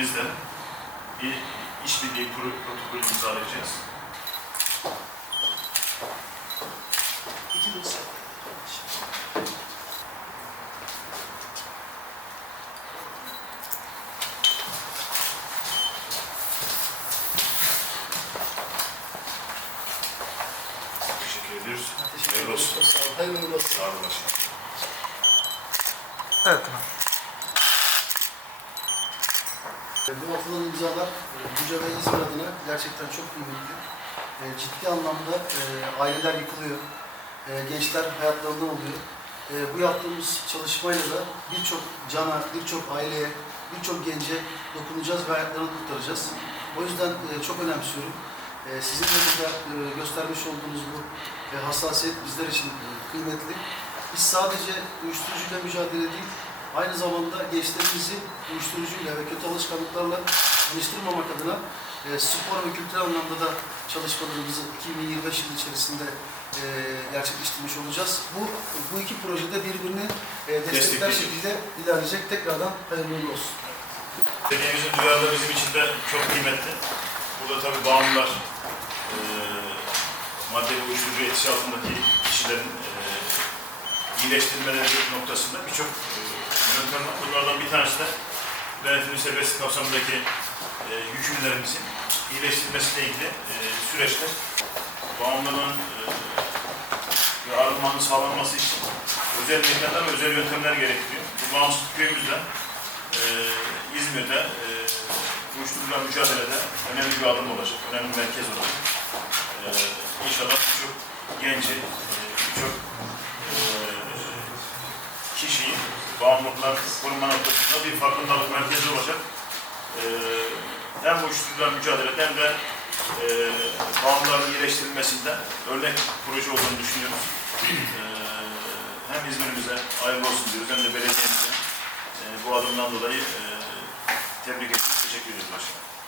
bir işbirliği pro- protokolü imzalayacağız. Teşekkür ediyoruz. Hayırlı olsun. Hayırlı olsun. Sağ olun başkanım. Evet tamam. Bu atılan imzalar Buca ve İzmir adına gerçekten çok kıymetli. E, Ciddi anlamda e, aileler yıkılıyor. E, Gençler hayatlarından oluyor. Bu yaptığımız çalışmayla da birçok cana, birçok aileye, birçok gence dokunacağız ve hayatlarını kurtaracağız. O yüzden çok önemsiyorum. Sizin de burada göstermiş olduğunuz bu hassasiyet bizler için kıymetli. Biz sadece uyuşturucuyla mücadele değil, aynı zamanda gençlerimizi uyuşturucuyla ve kötü alışkanlıklarla tanıştırmamak adına e, spor ve kültürel anlamda da çalışmalarımızı 2025 yılı içerisinde e, gerçekleştirmiş olacağız. Bu bu iki projede birbirini e, destekler şekilde ilerleyecek. Tekrardan hayırlı uğurlu olsun. Dediğimizin duyarlılığı bizim için de çok kıymetli. Burada tabii bağımlılar, e, madde ve uyuşturucu etkisi altındaki kişilerin e, iyileştirmeleri noktasında birçok e, var. Bunlardan bir tanesi de denetimli serbestlik kapsamındaki e, yükümlülerimizin iyileştirilmesiyle ilgili e, süreçte bağımlılığın e, arınmanın sağlanması için özel mekanlar ve özel yöntemler gerektiriyor. Bu bağımsızlık köyümüzde e, İzmir'de e, uyuşturucuyla mücadelede önemli bir adım olacak, önemli bir merkez olacak. E, inşallah birçok genci, e, birçok bağımlılıklar koruma noktasında bir farkındalık merkezi olacak. E, hem uyuşturucuyla mücadelede hem de e, bağımlıların iyileştirilmesinde örnek proje olduğunu düşünüyoruz. E, hem İzmir'imize hayırlı olsun diyoruz hem de belediyemize e, bu adımdan dolayı e, tebrik ediyoruz. Teşekkür ediyoruz başkanım.